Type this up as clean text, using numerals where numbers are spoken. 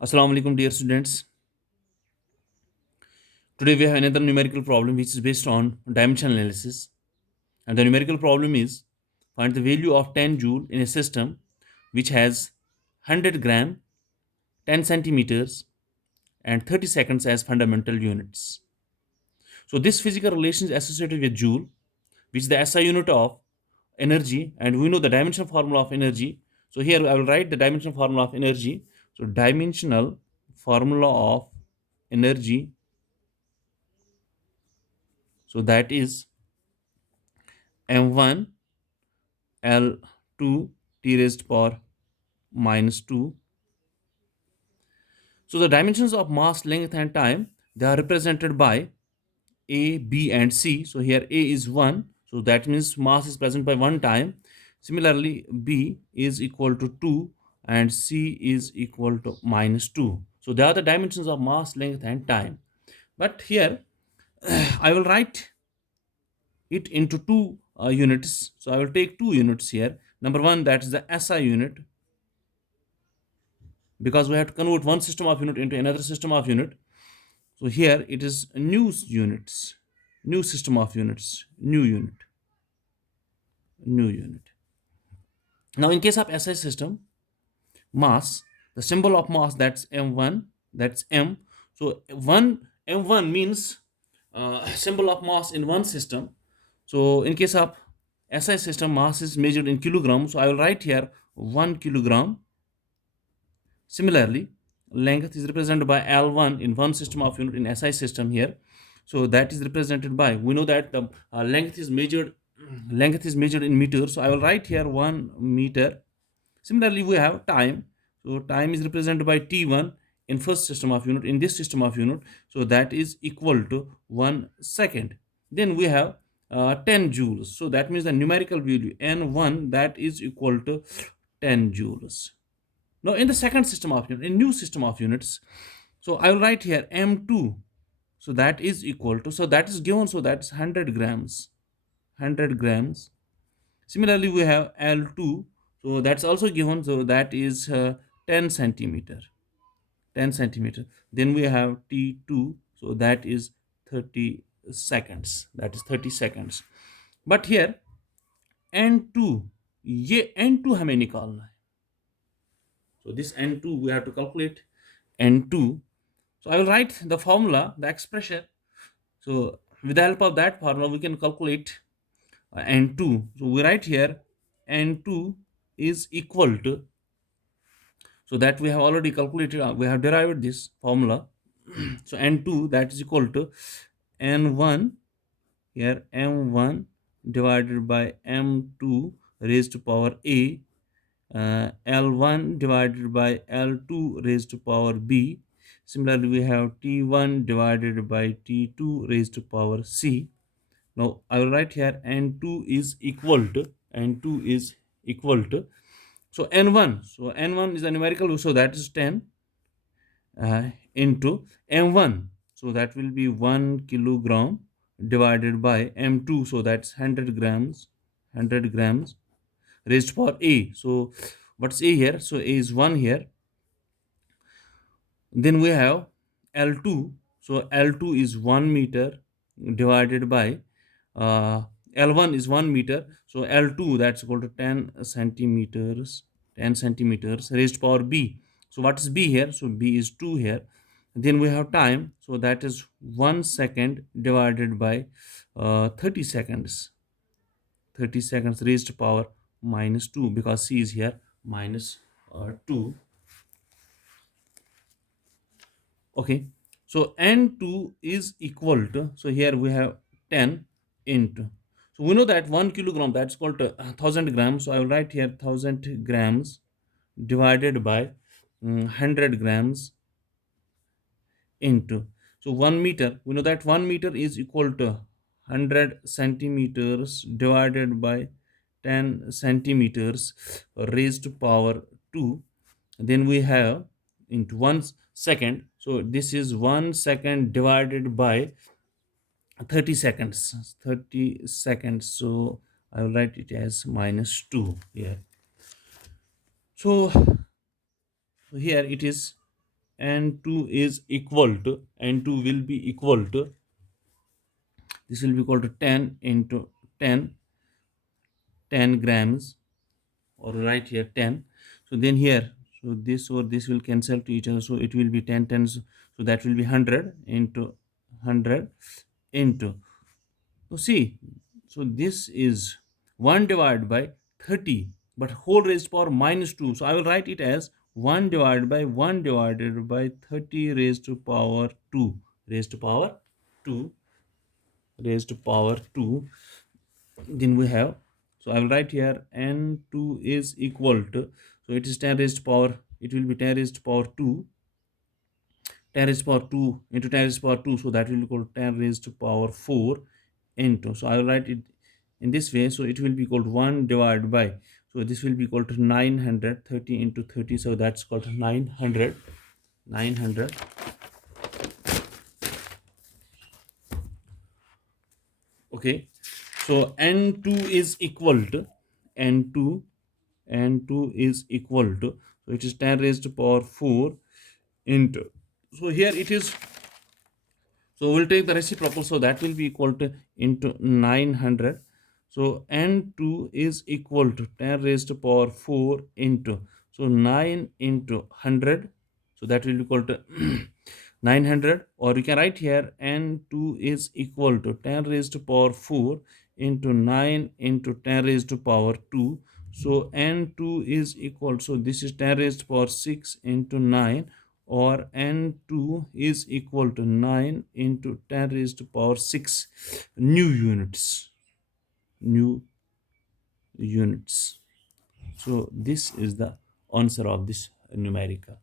Assalamu alaikum, dear students. Today we have another numerical problem which is based on dimensional analysis. And the numerical problem is find the value of 10 joule in a system which has 100 gram, 10 centimeters, and 30 seconds as fundamental units. So this physical relation is associated with joule, which is the SI unit of energy, and we know the dimensional formula of energy. So here I will write the dimensional formula of energy. So dimensional formula of energy, so that is m1 L2 t raised to power minus 2. So the dimensions of mass, length, and time, they are represented by A, B, and C. So here A is 1, so that means mass is present by 1 time. Similarly, B is equal to 2 and C is equal to minus 2. So they are the dimensions of mass, length, and time. But here I will write it into two units. So I will take two units here. Number one, that is the SI unit, because we have to convert one system of unit into another system of unit. So here it is new units, new system of units, new unit. Now in case of SI system, mass, the symbol of mass, that's m1, that's m. So one m1 means symbol of mass in one system. So in case of SI system, mass is measured in kilograms. So I will write here 1 kilogram. Similarly, length is represented by L1 in one system of unit in SI system here. So that is represented by, we know that the length is measured in meters. So I will write here 1 meter. Similarly, we have time. So time is represented by T1 in first system of unit, in this system of unit. So that is equal to 1 second. Then we have 10 joules. So that means the numerical value N1, that is equal to 10 joules. Now, in the second system of unit, in new system of units, so I will write here M2. So that is equal to, so that is given, so that's 100 grams. 100 grams. Similarly, we have L2. So that's also given, so that is 10 centimeter. 10 centimeter. Then we have T2. So that is 30 seconds. That is 30 seconds. But here N2, ये N2 हमें निकालना है. So this N2 we have to calculate N2. So I will write the formula, the expression. So with the help of that formula, we can calculate N2. So we write here N2 is equal to, so that we have already calculated, we have derived this formula. So N2, that is equal to N1, here M1 divided by M2 raised to power A, L1 divided by L2 raised to power B. Similarly, we have T1 divided by T2 raised to power C. Now I will write here N2 is equal to, N2 is equal to, so N1, so N1 is a numerical, so that is 10 into M1, so that will be 1 kilogram divided by M2, so that's 100 grams, 100 grams raised to power A. So what's A here? So A is 1 here. Then we have L2. So L2 is 1 meter divided by L1 is 1 meter. So L2, that's equal to 10 centimeters, 10 centimeters raised to power B. So what is B here? So B is 2 here. Then we have time. So that is 1 second divided by 30 seconds. 30 seconds raised to power minus 2, because C is here minus 2. Okay, so N2 is equal to, so here we have 10 into, so we know that 1 kilogram, that's equal to 1000 grams. So I will write here 1000 grams divided by 100 grams into, so 1 meter, we know that 1 meter is equal to 100 centimeters divided by 10 centimeters raised to power 2. Then we have into 1 second, so this is 1 second divided by 30 seconds, 30 seconds. So I will write it as minus 2 here. So here it is n2 is equal to, n2 will be equal to, this will be equal to 10 into 10, 10 grams, or right here 10. So then here, so this or this will cancel to each other, so it will be 10 tens, so that will be 100 into 100 into, so see, so this is 1 divided by 30, but whole raised power minus 2, so I will write it as 1 divided by 1 divided by 30 raised to power 2, raised to power 2, raised to power 2. Then we have, so I will write here n2 is equal to, so it is 10 raised to power, it will be 10 raised to power 2, 10 raised to power 2 into 10 raised to power 2, so that will be equal to 10 raised to power 4 into, so I will write it in this way, so it will be equal to 1 divided by, so this will be equal to 930 into 30, so that's called 900, 900. Okay, so n2 is equal to, n2, n2 is equal to, so it is 10 raised to power 4 into, so here it is, so we'll take the reciprocal, so that will be equal to into 900, so n2 is equal to 10 raised to power 4 into, so 9 into 100, so that will be equal to 900, or you can write here n2 is equal to 10 raised to power 4 into 9 into 10 raised to power 2, so n2 is equal, so this is 10 raised to power 6 into 9, or n2 is equal to 9 into 10 raised to power 6 new units, new units. So this is the answer of this numerical.